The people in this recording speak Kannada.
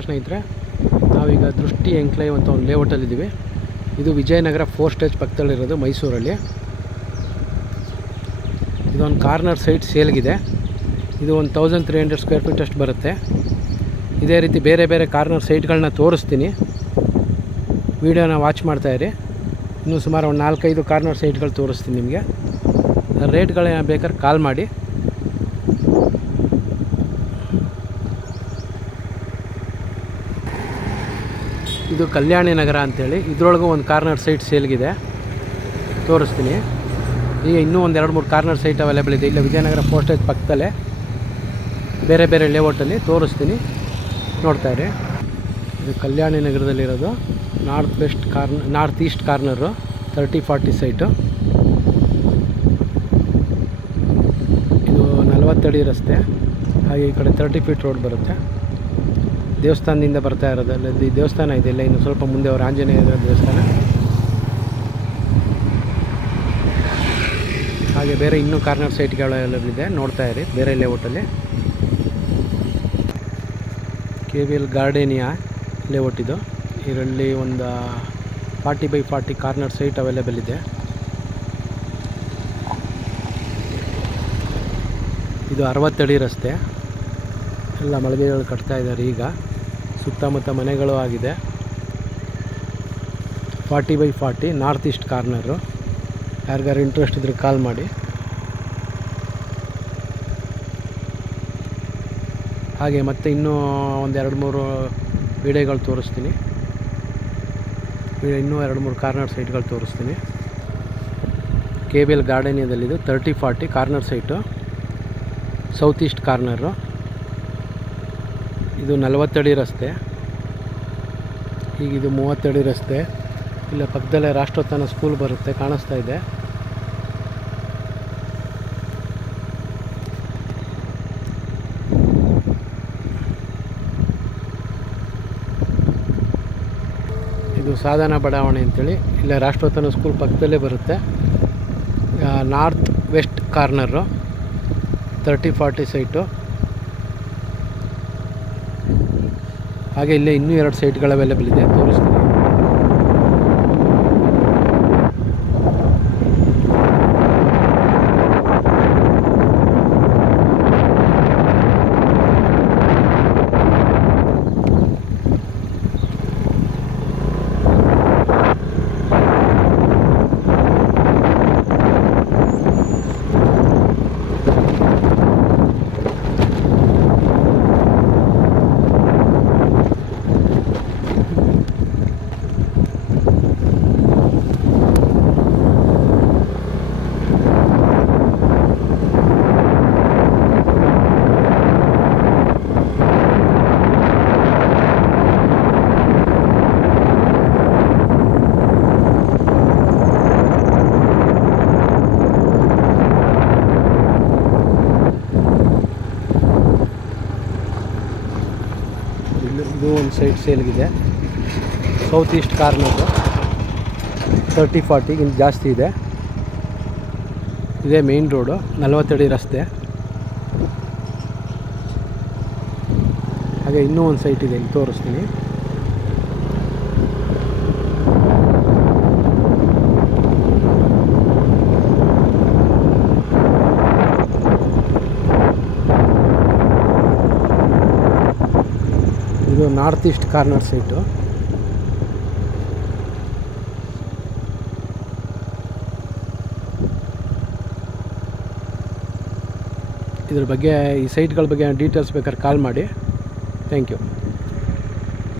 ಸ್ನೇಹಿತರೆ, ನಾವೀಗ ದೃಷ್ಟಿ ಎನ್ಕ್ಲೇವ್ ಅಂತ ಒಂದು ಲೇಔಟಲ್ಲಿದ್ದೀವಿ. ಇದು ವಿಜಯನಗರ 4 ಸ್ಟೇಜ್ ಪಕ್ಕದಲ್ಲಿರೋದು, ಮೈಸೂರಲ್ಲಿ. ಇದೊಂದು ಕಾರ್ನರ್ ಸೈಟ್ ಸೇಲ್ಗಿದೆ. ಇದು ಒಂದು 1300 ಸ್ಕ್ವೇರ್ ಫೀಟ್ ಅಷ್ಟು ಬರುತ್ತೆ. ಇದೇ ರೀತಿ ಬೇರೆ ಬೇರೆ ಕಾರ್ನರ್ ಸೈಟ್ಗಳನ್ನ ತೋರಿಸ್ತೀನಿ, ವಿಡಿಯೋನ ವಾಚ್ ಮಾಡ್ತಾಯಿರಿ. ಇನ್ನೂ ಸುಮಾರು ಒಂದು 4-5 ಕಾರ್ನರ್ ಸೈಟ್ಗಳು ತೋರಿಸ್ತೀನಿ ನಿಮಗೆ. ರೇಟ್ಗಳೇನು ಬೇಕಾದ್ರೆ ಕಾಲ್ ಮಾಡಿ. ಇದು ಕಲ್ಯಾಣಿ ನಗರ ಅಂಥೇಳಿ, ಇದರೊಳಗೂ ಒಂದು ಕಾರ್ನರ್ ಸೈಟ್ ಸೇಲ್ಗಿದೆ, ತೋರಿಸ್ತೀನಿ. ಈಗ ಇನ್ನೂ ಒಂದು 2-3 ಕಾರ್ನರ್ ಸೈಟ್ ಅವೈಲೇಬಲ್ ಇದೆ. ಇಲ್ಲ ವಿಜಯನಗರ 4 ಸ್ಟೇಜ್ ಪಕ್ಕದಲ್ಲೇ ಬೇರೆ ಬೇರೆ ಲೇಔಟಲ್ಲಿ ತೋರಿಸ್ತೀನಿ, ನೋಡ್ತಾಯಿರಿ. ಇದು ಕಲ್ಯಾಣಿ ನಗರದಲ್ಲಿರೋದು ನಾರ್ತ್ ಈಸ್ಟ್ ಕಾರ್ನರು 30-40 ಸೈಟು. ಇದು 40 ಅಡಿ ರಸ್ತೆ, ಹಾಗೆ ಈ ಕಡೆ 30 ಫೀಟ್ ರೋಡ್ ಬರುತ್ತೆ. ದೇವಸ್ಥಾನದಿಂದ ಬರ್ತಾ ಇರೋದು, ಅಲ್ಲಿ ದೇವಸ್ಥಾನ ಇದೆ, ಇಲ್ಲ ಇನ್ನು ಸ್ವಲ್ಪ ಮುಂದೆ ಅವರು ಆಂಜನೇಯ ದೇವಸ್ಥಾನ. ಹಾಗೆ ಬೇರೆ ಇನ್ನೂ ಕಾರ್ನರ್ ಸೈಟ್ಗಳೆಲ್ಲವಿದೆ, ನೋಡ್ತಾ ಇರಿ ಬೇರೆ ಲೇಔಟಲ್ಲಿ. KVL ಗಾರ್ಡೇನಿಯಾ ಲೇಔಟ್ ಇದು. ಇದರಲ್ಲಿ ಒಂದು 40x40 ಕಾರ್ನರ್ ಸೈಟ್ ಅವೈಲೇಬಲ್ ಇದೆ. ಇದು 60 ಅಡಿ ರಸ್ತೆ, ಎಲ್ಲ ಮಳಿಗೆಗಳು ಕಟ್ತಾ ಇದ್ದಾರೆ. ಈಗ ಸುತ್ತಮುತ್ತ ಮನೆಗಳು ಆಗಿದೆ. 40x40 north East corner. ಯಾರಿಗಾರು ಇಂಟ್ರೆಸ್ಟ್ ಇದ್ದರೆ ಕಾಲ್ ಮಾಡಿ. ಹಾಗೆ ಮತ್ತೆ ಇನ್ನೂ ಒಂದು 2-3 ವಿಡಿಯೋಗಳು ತೋರಿಸ್ತೀನಿ. ಇನ್ನೂ 2-3 ಕಾರ್ನರ್ ಸೈಟ್ಗಳು ತೋರಿಸ್ತೀನಿ. KVL ಗಾರ್ಡೇನಿಯಾದಲ್ಲಿದ್ದು 30-40 corner site, south East corner. ಇದು 40 ಅಡಿ ರಸ್ತೆ, ಈಗ ಇದು 30 ಅಡಿ ರಸ್ತೆ. ಇಲ್ಲ ಪಕ್ಕದಲ್ಲೇ ರಾಷ್ಟ್ರೋತ್ಥಾನ ಸ್ಕೂಲ್ ಬರುತ್ತೆ, ಕಾಣಿಸ್ತಾ ಇದೆ. ಇದು ಸಾಧನ ಬಡಾವಣೆ ಅಂತೇಳಿ, ಇಲ್ಲ ರಾಷ್ಟ್ರೋತ್ಥಾನ ಸ್ಕೂಲ್ ಪಕ್ಕದಲ್ಲೇ ಬರುತ್ತೆ. North west corner 30-40 site. ಹಾಗೆ ಇಲ್ಲೇ ಇನ್ನೂ 2 ಸೈಟ್ಗಳು ಅವೈಲೇಬಲ್ ಇದೆ, ತೋರಿಸ್ತೀನಿ. ಇದು ಒಂದು ಸೈಟ್ ಸೇಲ್ಗಿದೆ, ಸೌತ್ ಈಸ್ಟ್ ಕಾರ್ನರು 30-40 ಗಿಂತ ಜಾಸ್ತಿ ಇದೆ. ಇದೇ ಮೇನ್ ರೋಡು, 40 ಅಡಿ ರಸ್ತೆ. ಹಾಗೆ ಇನ್ನೂ ಒಂದು ಸೈಟ್ ಇದೆ, ಇಲ್ಲಿ ತೋರಿಸ್ತೀನಿ. ಇದು ನಾರ್ತ್ ಈಸ್ಟ್ ಕಾರ್ನರ್ ಸೈಟು. ಇದ್ರ ಬಗ್ಗೆ, ಈ ಸೈಟ್ಗಳ ಬಗ್ಗೆ ಡೀಟೇಲ್ಸ್ ಬೇಕಾದ್ರೆ ಕಾಲ್ ಮಾಡಿ. Thank you.